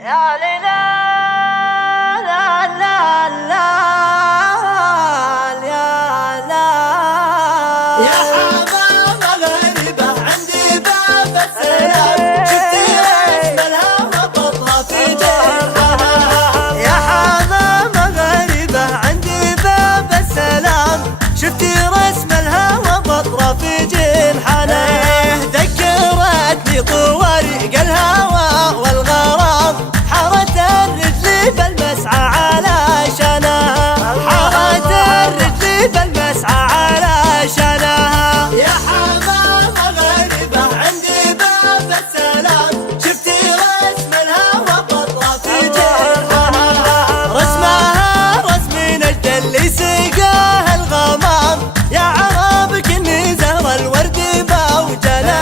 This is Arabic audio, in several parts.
يا ليلى لا لا لا يا لا يا حمامة غريبة عندي باب السلام شفتي رسم الهوى بطها في جنحها. يا حمامة غريبة عندي باب السلام شفتي رسم الهوى بطرة في جنحنا. ذكرتني طوارق الهوى والغرام حارت الرجل بالمسعى علشانها. حارت الرجل بالمسعى علشانها. يا حمامة غريبة عندي باب السلام شفتي رسم الهوى بطها في جنحها. رسمها رسم نجد اللي سقاه الغمام يا عرب كني زهر الورد بوجنه.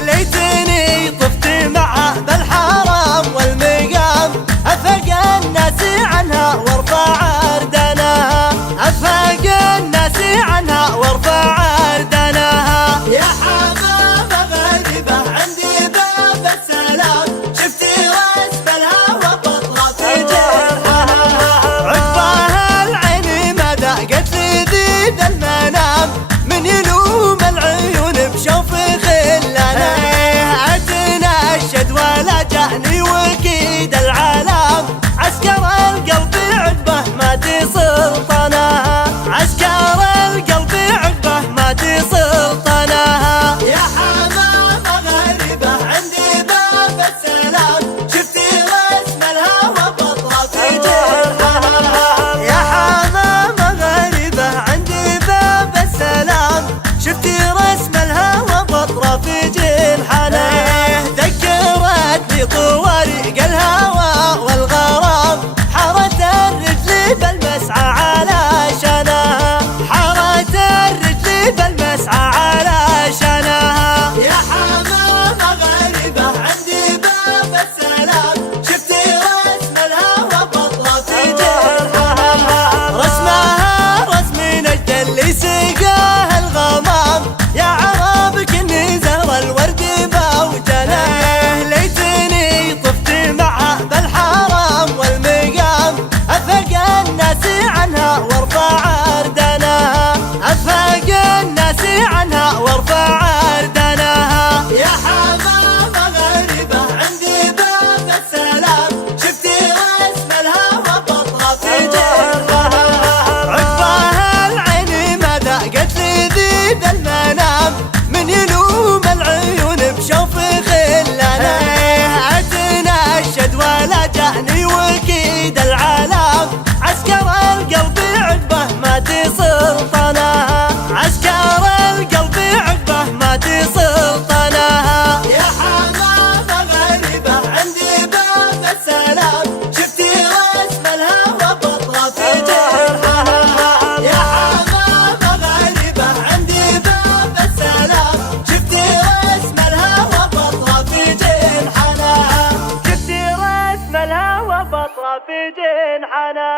ليتني طفت معه بالحرام والمقام افق الناس عنها وارفع عردنها. افق الناس عنها وارفع عردنها. يا حمامة غريبة عندي باب السلام شفتي رسم الهوى بطها في جنحها. عقباها العين ما ذاقت لذيذ المنام من يلوم العيون بشوف خلنا. اتنشد ولا جاني وكيد العالم عسكر القلب عقبه ما تسلطنها. عسكر القلب عقبه ما تسلطنها. يا حمامة غريبة عندي باب السلام شفتي رسم الهوى بطها في جنحها. يا حمامة غريبة عندي باب السلام شفتي رسم الهوى بطرة في جنحنا. ذكرتني طوارق الهوى والغرام حارت الرجل بالمسعى علشانها. حارت الرجل بالمسعى علشانها. يا حمامة غريبة عندي باب السلام شفتي رسم الهوى بطها في جنحها. رسمها رسم نجد اللي سقاه الغمام يا عرب كني زهر الورد بوجنه. ليتني طفت معه بالحرام والمقام افق الناس عنها وارفع عردنها. افق الناس عنها وارفع عردنها. يا حمامة غريبة عندي باب السلام شفتي رسم الهوى بطها في جنحها. عقباها العين ما ذاقت لذيذ المنام من يلوم العيون بشوف خلنا. اتنشد ولا جاني وكيد العالم عسكر القلب عقبه ما تسلطنها. عسكر القلب عقبه ما تسلطنها. يا حمامة غريبة عندي باب السلام شفتي رسم الهوى بطها في جنحها. يا حمامة غريبة عندي باب السلام شفتي رسم الهوى بطها في جنحها. شفتي رسم الهوى بطرة في جنحنا.